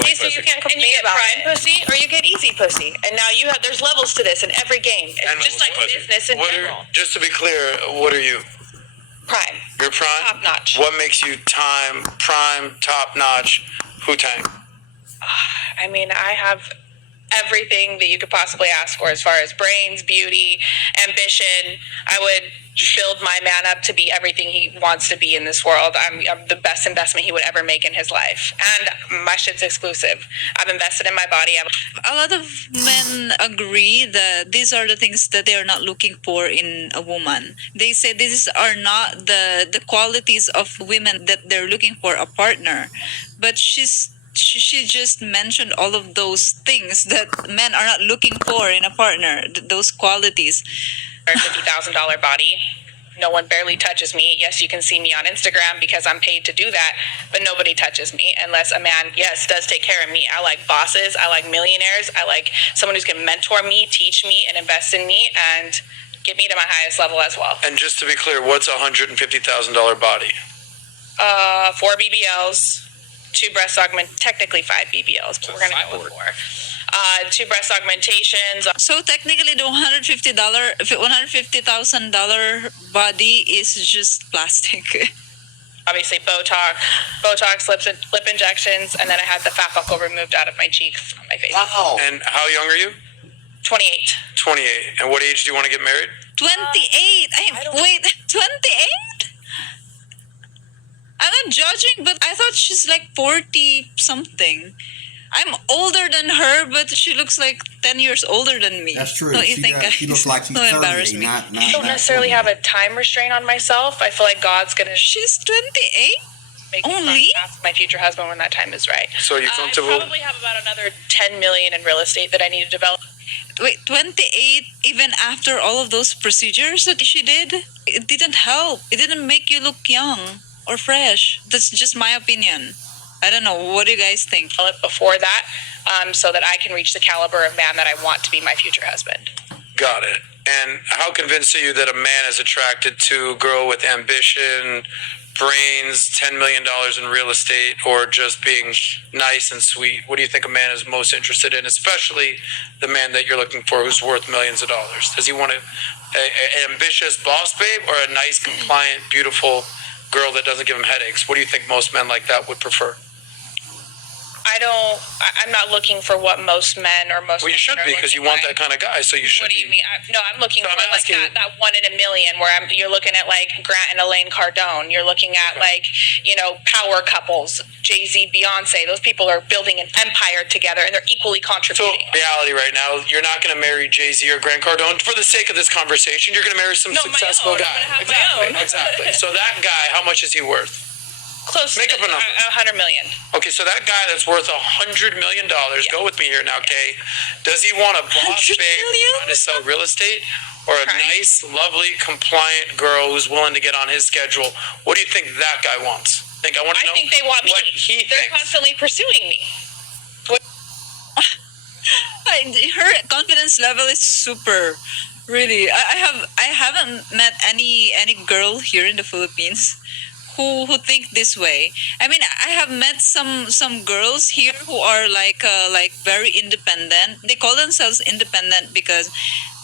See, so you can't complain about prime pussy or you get easy pussy, and now there's levels to this in every game. It's just like business in general. Just to be clear, what are you? Prime. You're prime? Top notch. What makes you prime, top notch, Wu-Tang? I mean, I have everything that you could possibly ask for as far as brains, beauty, ambition. I would build my man up to be everything he wants to be in this world. I'm the best investment he would ever make in his life. And my shit's exclusive. I've invested in my body. A lot of men agree that these are the things that they are not looking for in a woman. They say these are not the qualities of women that they're looking for a partner. But she just mentioned all of those things that men are not looking for in a partner, those qualities. $50,000 body. No one barely touches me. Yes, you can see me on Instagram because I'm paid to do that, but nobody touches me unless a man, yes, does take care of me. I like bosses. I like millionaires. I like someone who's going to mentor me, teach me, and invest in me, and get me to my highest level as well. And just to be clear, what's a $150,000 body? 4 BBLs, 2 breast technically 5 BBLs, but we're going to go with 4. 2 breast augmentations. So technically, the $150,000 body is just plastic. Obviously, Botox, lip injections, and then I had the fat buckle removed out of my cheeks on my face. Wow. And how young are you? 28. 28. And what age do you want to get married? 28. Wait, 28? I'm not judging, but I thought she's like 40 something. I'm older than her, but she looks like 10 years older than me. That's true. Don't you think? She looks like she's 30. I don't necessarily have a time restraint on myself. I feel like God's going to... She's 28? Make only? my future husband when that time is right. So you're comfortable? I probably have about another $10 million in real estate that I need to develop. Wait, 28 even after all of those procedures that she did? It didn't help. It didn't make you look young or fresh. That's just my opinion. I don't know. What do you guys think? Before that, so that I can reach the caliber of man that I want to be my future husband. Got it. And how convinced are you that a man is attracted to a girl with ambition, brains, $10 million in real estate, or just being nice and sweet? What do you think a man is most interested in, especially the man that you're looking for who's worth millions of dollars? Does he want an ambitious boss babe or a nice, compliant, beautiful girl that doesn't give him headaches? What do you think most men like that would prefer? I'm not looking for what most men or most. Well, you should be, because you want that kind of guy, so you should. What do you mean? I'm looking for like that 1 in a million where you're looking at like Grant and Elaine Cardone. You're looking at like, power couples, Jay-Z, Beyonce. Those people are building an empire together and they're equally contributing. So reality right now, you're not going to marry Jay-Z or Grant Cardone. For the sake of this conversation, you're going to marry some successful guy. Exactly. So that guy, how much is he worth? Close. Make up a number. 100 million. Okay, so that guy that's worth $100 million, go with me here now, Kay. Does he want a boss babe trying to sell real estate, or a nice, lovely, compliant girl who's willing to get on his schedule? What do you think that guy wants? I think they want me. What he They're constantly pursuing me. Her confidence level is super. Really, I haven't met any girl here in the Philippines who think this way. I mean, I have met some girls here who are like very independent. They call themselves independent because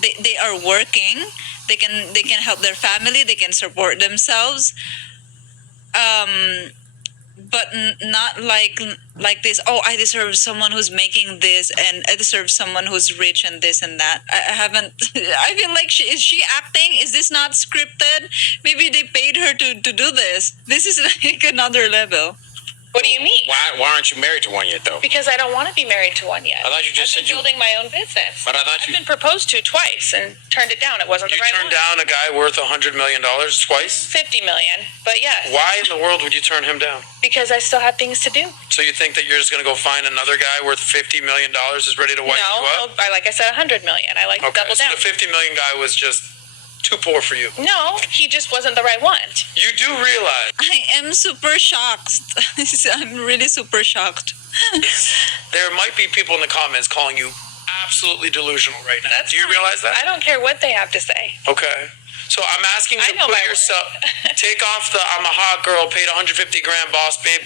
they are working. They can help their family. They can support themselves. But not like this. Oh, I deserve someone who's making this, and I deserve someone who's rich and this and that. I haven't. I feel like is she acting? Is this not scripted? Maybe they paid her to do this. This is like another level. What do you mean? Why aren't you married to one yet, though? Because I don't want to be married to one yet. I thought you just said building my own business. But I thought I've been proposed to twice and turned it down. It wasn't the right one. You turned down a guy worth $100 million twice? 50 million, but yes. Why in the world would you turn him down? Because I still have things to do. So you think that you're just going to go find another guy worth $50 million is ready to wipe you up? No, like I said, 100 million. I like to double down. So the 50 million guy was just too poor for you. No, he just wasn't the right one. You do realize. I am super shocked. I'm really super shocked. There might be people in the comments calling you absolutely delusional right now. Do you realize that? I don't care what they have to say. Okay. So I'm asking you to put yourself, take off the I'm a hot girl, paid 150 grand boss babe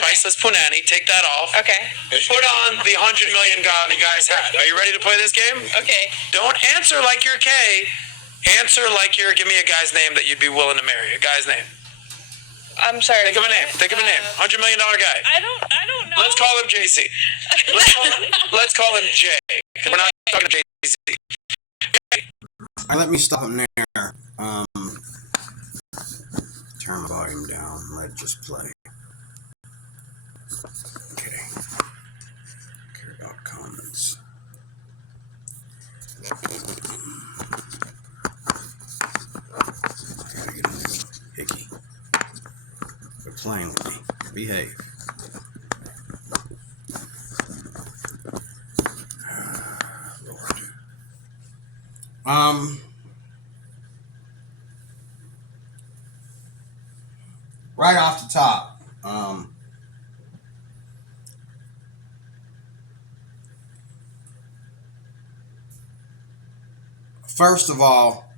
Priceless punani. Take that off. Okay. Put on the 100 million guys hat. Are you ready to play this game? Okay. Don't answer like you're Kay. Answer like you're. Give me a guy's name that you'd be willing to marry. A guy's name. I'm sorry. Think of a name. Think of a name. $100 million guy. I don't know. Let's call him JC. Let's call him Jay. We're not talking JC. All right, let me stop him there. Turn the volume down. Let it just play. Okay. Care about comments. Gotta get a new hickey. Quit playing with me. Behave. Lord. Right off the top, first of all,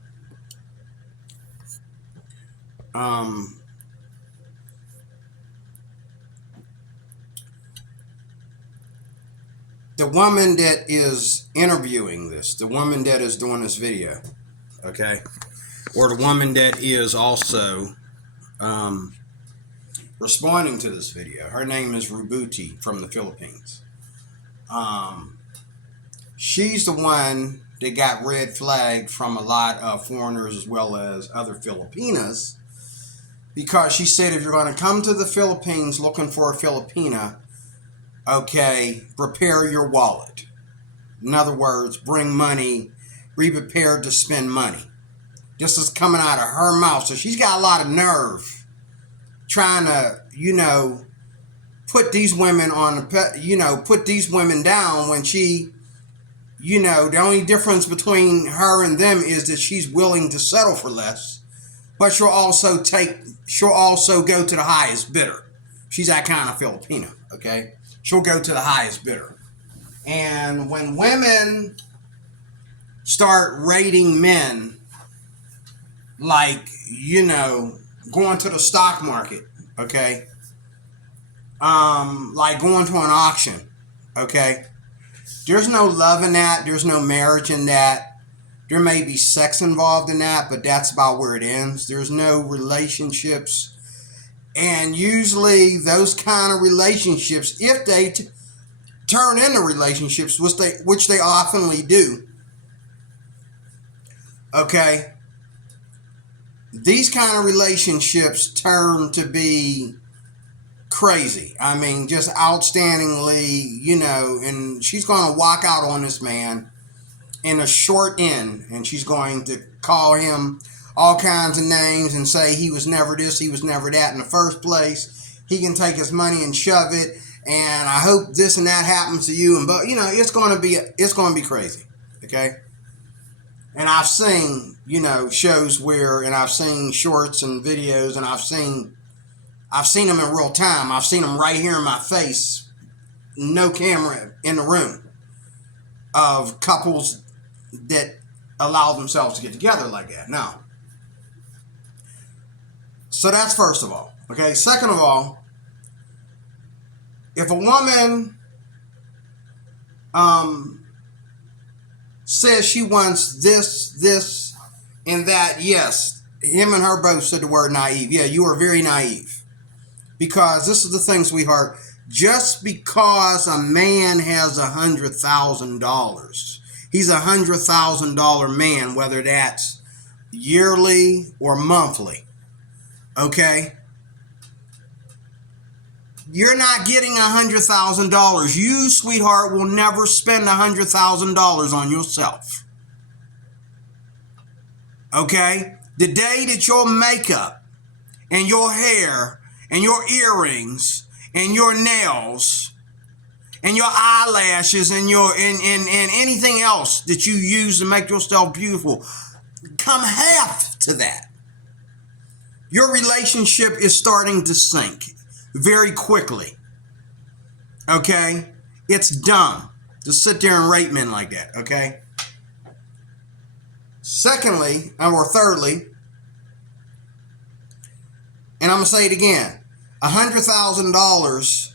the woman that is interviewing this, the woman that is doing this video, okay, or the woman that is also responding to this video, her name is Rubuti from the Philippines. She's the one that got red flagged from a lot of foreigners as well as other Filipinas, because she said if you're going to come to the Philippines looking for a Filipina, okay, prepare your wallet. In other words, bring money, be prepared to spend money. This is coming out of her mouth, so she's got a lot of nerve trying to, put these women on put these women down when she, the only difference between her and them is that she's willing to settle for less, but she'll also go to the highest bidder. She's that kind of Filipina, okay? She'll go to the highest bidder. And when women start rating men like, going to the stock market, okay? Like going to an auction, okay? There's no love in that. There's no marriage in that. There may be sex involved in that, but that's about where it ends. There's no relationships. And usually those kind of relationships, if they turn into relationships, which they oftenly do, okay, these kind of relationships turn to be crazy. I mean, just outstandingly, and she's going to walk out on this man in a short end, and she's going to call him all kinds of names and say he was never this, he was never that in the first place. He can take his money and shove it, and I hope this and that happens to you. And but it's going to be crazy, okay? And I've seen shows where, and I've seen shorts and videos, and I've seen them in real time. I've seen them right here in my face, no camera in the room, of couples that allow themselves to get together like that. Now, so that's first of all. Okay, second of all, if a woman says she wants this, and that, yes, him and her both said the word naive. Yeah, you are very naive. Because this is the thing, sweetheart. Just because a man has $100,000, he's $100,000 man, whether that's yearly or monthly. Okay? You're not getting $100,000. You, sweetheart, will never spend $100,000 on yourself. Okay? The day that your makeup and your hair and your earrings and your nails and your eyelashes and and anything else that you use to make yourself beautiful come half to that, your relationship is starting to sink very quickly. Okay? It's dumb to sit there and rate men like that, okay? Secondly, or thirdly, and I'm going to say it again, $100,000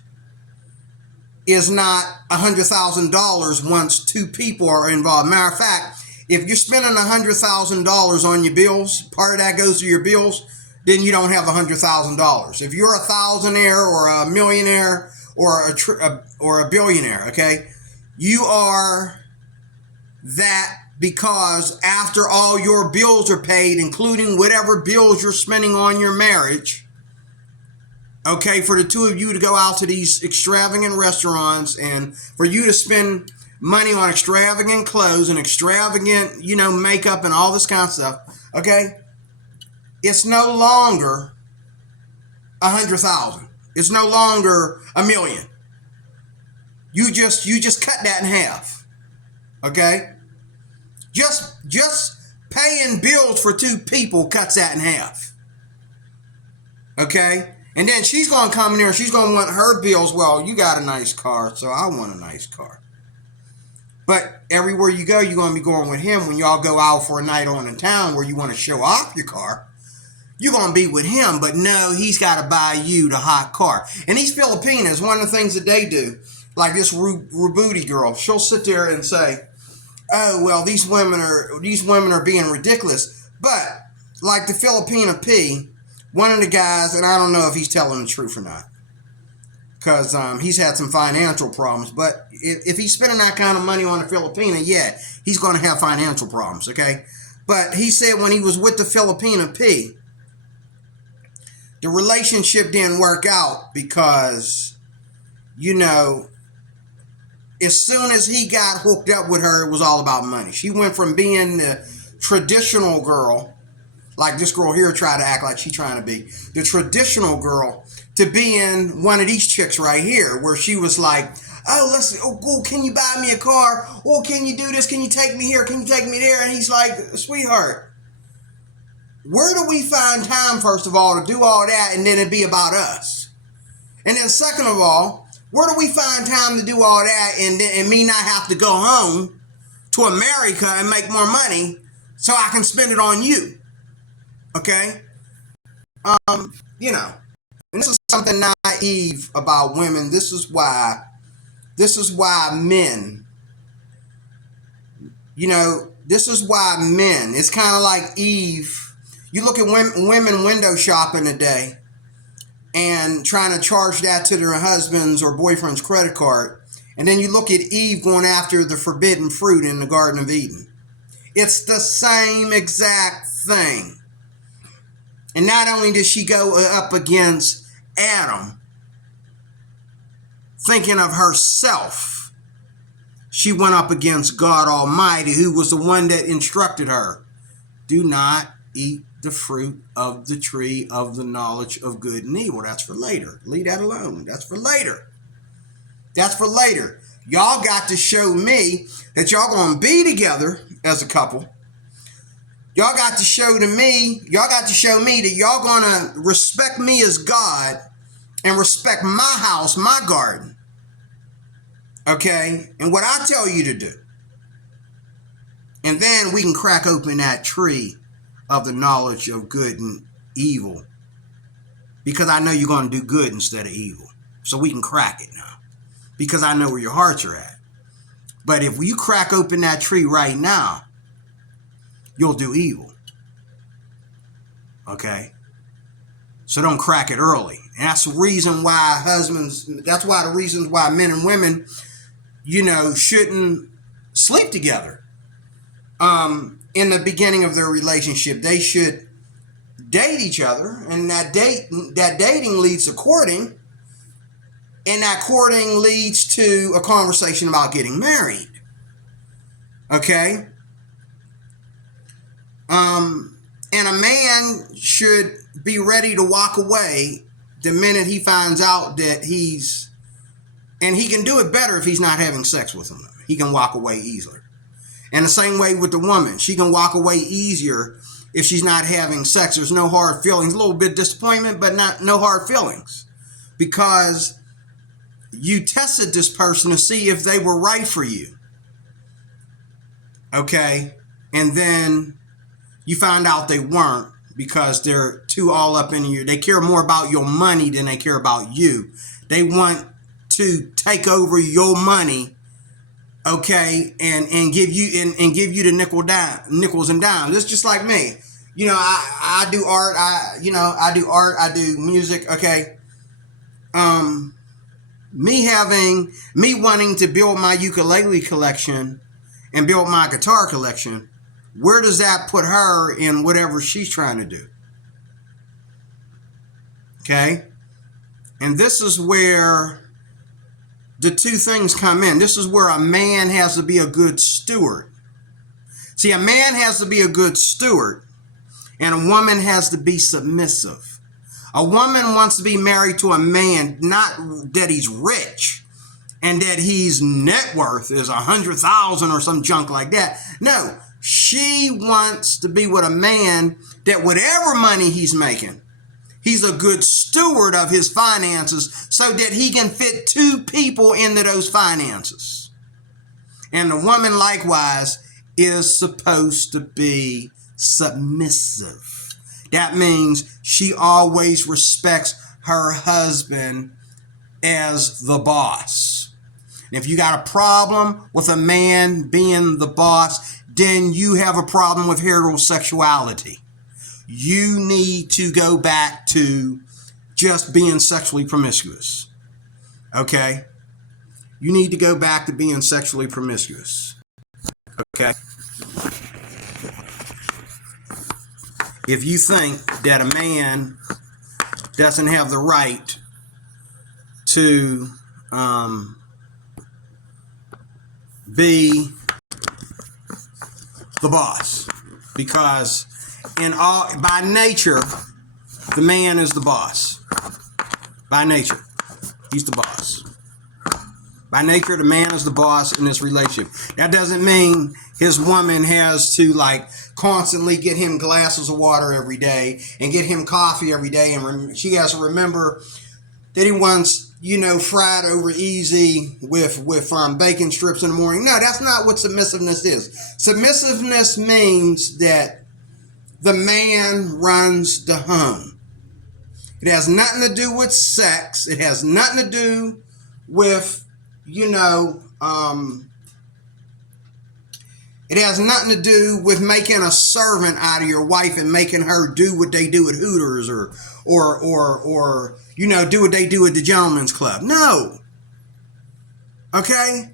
is not $100,000 once two people are involved. Matter of fact, if you're spending $100,000 on your bills, part of that goes to your bills, then you don't have $100,000. If you're a thousandaire or a millionaire or a billionaire, okay, you are that because after all your bills are paid, including whatever bills you're spending on your marriage, okay, for the two of you to go out to these extravagant restaurants and for you to spend money on extravagant clothes and extravagant, makeup and all this kind of stuff, okay, it's no longer 100,000. It's no longer $1 million. You just cut that in half, okay? Just paying bills for two people cuts that in half, okay? And then she's going to come in there and she's going to want her bills. Well, you got a nice car, so I want a nice car. But everywhere you go, you're going to be going with him. When y'all go out for a night on in town where you want to show off your car, you're going to be with him. But no, he's got to buy you the hot car. And these Filipinas, one of the things that they do, like this Rubuti girl, she'll sit there and say, oh, well, these women are being ridiculous. But like the Filipina P, one of the guys, and I don't know if he's telling the truth or not, because he's had some financial problems. But if he's spending that kind of money on a Filipina, yeah, he's going to have financial problems, okay? But he said when he was with the Filipina P, the relationship didn't work out because, as soon as he got hooked up with her, it was all about money. She went from being the traditional girl, like this girl here tried to act like she's trying to be, the traditional girl, to being one of these chicks right here, where she was like, oh, can you buy me a car? Oh, can you do this? Can you take me here? Can you take me there? And he's like, sweetheart, where do we find time, first of all, to do all that and then it be about us? And then second of all, where do we find time to do all that and me not have to go home to America and make more money so I can spend it on you? Okay? And this is something naive about women. This is why men, it's kind of like Eve. You look at women window shopping today and trying to charge that to their husband's or boyfriend's credit card. And then you look at Eve going after the forbidden fruit in the Garden of Eden. It's the same exact thing. And not only did she go up against Adam, thinking of herself, she went up against God Almighty, who was the one that instructed her, do not eat the fruit of the tree of the knowledge of good and evil. That's for later. Leave that alone. That's for later. That's for later. Y'all got to show me that y'all going to be together as a couple. Y'all got to show me that y'all going to respect me as God and respect my house, my garden. Okay? And what I tell you to do. And then we can crack open that tree of the knowledge of good and evil. Because I know you're going to do good instead of evil. So we can crack it now. Because I know where your hearts are at. But if you crack open that tree right now, you'll do evil. Okay? So don't crack it early. And that's the reason why the reasons why men and women, shouldn't sleep together. In the beginning of their relationship, they should date each other, and that dating leads to courting, and that courting leads to a conversation about getting married. Okay? And a man should be ready to walk away the minute he finds out that and he can do it better if he's not having sex with him. He can walk away easier. And the same way with the woman. She can walk away easier if she's not having sex. There's no hard feelings. A little bit of disappointment, but no hard feelings. Because you tested this person to see if they were right for you. Okay? And then you found out they weren't. because they're too all up in you. They care more about your money than they care about you. They want to take over your money, okay, and give you and give you the nickels and dimes. It's just like me. You know, I do art. I do music. Okay. Me wanting to build my ukulele collection and build my guitar collection, where does that put her in whatever she's trying to do? Okay? And this is where the two things come in. This is where a man has to be a good steward. See, a man has to be a good steward, and a woman has to be submissive. A woman wants to be married to a man, not that he's rich and that his net worth is 100,000 or some junk like that. No, she wants to be with a man that whatever money he's making, he's a good steward of his finances so that he can fit two people into those finances. And the woman likewise is supposed to be submissive. That means she always respects her husband as the boss. And if you got a problem with a man being the boss, then you have a problem with heterosexuality. You need to go back to just being sexually promiscuous. Okay? You need to go back to being sexually promiscuous. Okay? If you think that a man doesn't have the right to be the boss, because by nature, the man is the boss. By nature, he's the boss. By nature, the man is the boss in this relationship. That doesn't mean his woman has to constantly get him glasses of water every day and get him coffee every day, and she has to remember that he wants, fried over easy with bacon strips in the morning. No, that's not what submissiveness is. Submissiveness means that the man runs the home. It has nothing to do with sex. It has nothing to do with it has nothing to do with making a servant out of your wife and making her do what they do at Hooters or do what they do at the Gentleman's Club. No. Okay?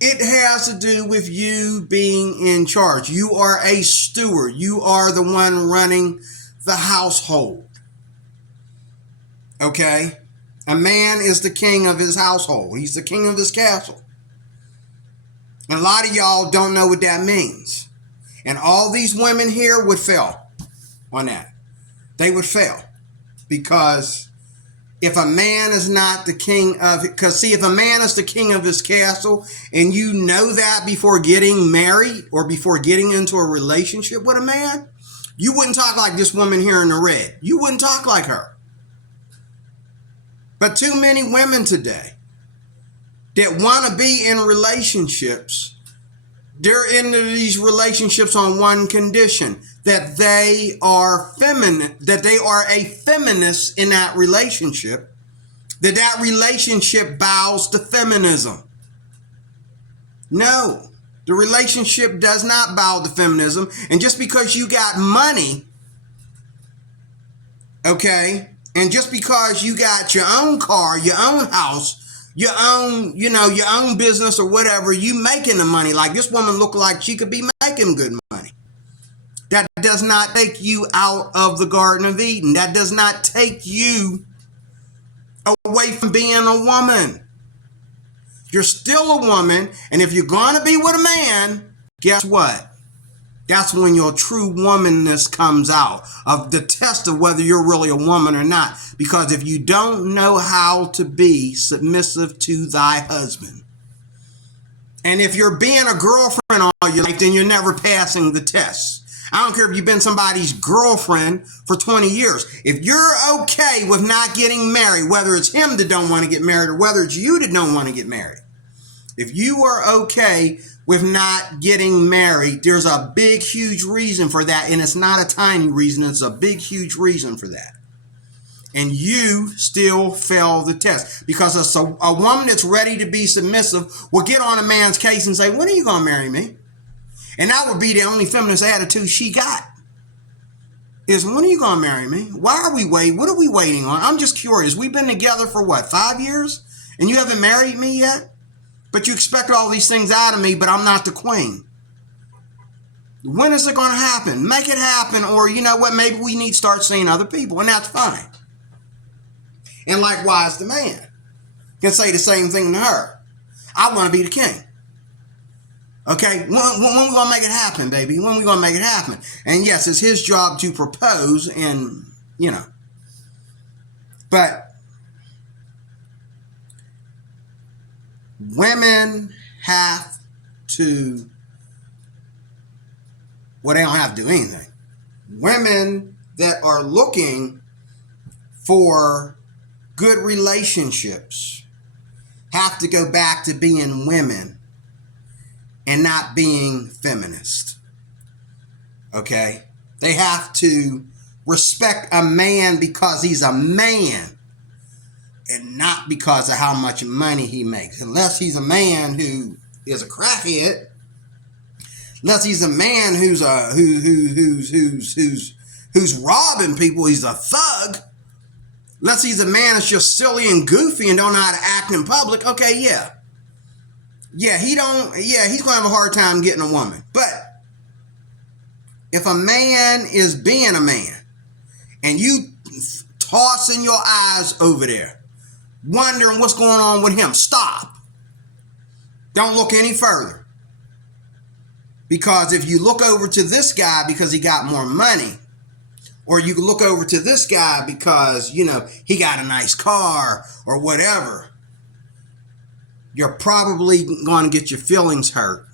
It has to do with you being in charge. You are a steward. You are the one running the household. Okay? A man is the king of his household. He's the king of his castle. And a lot of y'all don't know what that means. And all these women here would fail on that. They would fail. Because if a man is not the king of it, if a man is the king of his castle, and you know that before getting married or before getting into a relationship with a man, you wouldn't talk like this woman here in the red. You wouldn't talk like her. But too many women today that want to be in relationships, they're into these relationships on one condition, that they are feminine, that they are a feminist in that relationship, that relationship bows to feminism. No, the relationship does not bow to feminism. And just because you got money, okay, and just because you got your own car, your own house, your own business or whatever, you making the money. Like this woman looked like she could be making good money. That does not take you out of the Garden of Eden. That does not take you away from being a woman. You're still a woman, and if you're going to be with a man, guess what? That's when your true womanness comes out, of the test of whether you're really a woman or not. Because if you don't know how to be submissive to thy husband, and if you're being a girlfriend all your life, then you're never passing the test. I don't care if you've been somebody's girlfriend for 20 years. If you're okay with not getting married, whether it's him that don't want to get married or whether it's you that don't want to get married, if you are okay with not getting married. There's a big, huge reason for that, and it's not a tiny reason. It's a big, huge reason for that. And you still fail the test, because a woman that's ready to be submissive will get on a man's case and say, when are you going to marry me? And that would be the only feminist attitude she got, is, when are you going to marry me? Why are we waiting? What are we waiting on? I'm just curious. We've been together for what, 5 years? And you haven't married me yet? But you expect all these things out of me, but I'm not the queen. When is it going to happen? Make it happen, or you know what? Maybe we need to start seeing other people, and that's fine. And likewise, the man can say the same thing to her. I want to be the king. Okay, when we going to make it happen, baby? When we going to make it happen? And yes, it's his job to propose, and, you know. But women have to, well, they don't have to do anything. Women that are looking for good relationships have to go back to being women and not being feminist. Okay? They have to respect a man because he's a man, and not because of how much money he makes. Unless he's a man who is a crackhead, unless he's a man who's robbing people, he's a thug. Unless he's a man that's just silly and goofy and don't know how to act in public, okay, yeah. He's going to have a hard time getting a woman. But if a man is being a man and you tossing your eyes over there, wondering what's going on with him, stop. Don't look any further. Because if you look over to this guy because he got more money, or you can look over to this guy because, you know, he got a nice car or whatever, you're probably going to get your feelings hurt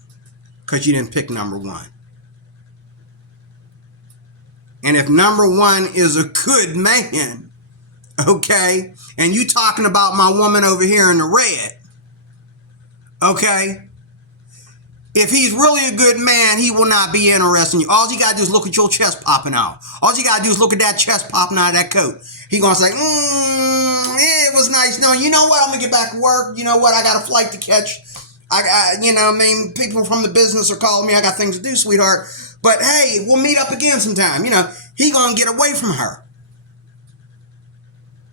because you didn't pick number one. And if number one is a good man, okay, and you talking about my woman over here in the red, okay, if he's really a good man, he will not be interested in you. All you got to do is look at your chest popping out. All you got to do is look at that chest popping out of that coat. He going to say, yeah, it was nice. No, you know what? I'm going to get back to work. You know what? I got a flight to catch. People from the business are calling me. I got things to do, sweetheart. But hey, we'll meet up again sometime. You know, he going to get away from her.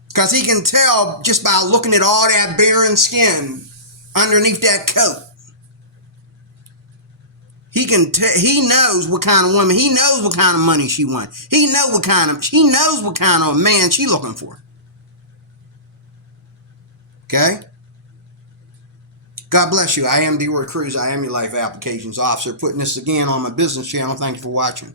Because he can tell just by looking at all that barren skin underneath that coat. He knows what kind of woman, he knows what kind of money she wants. He knows what kind of man she looking for. Okay? God bless you. I am D. Roy Cruz. I am your life applications officer. Putting this again on my business channel. Thank you for watching.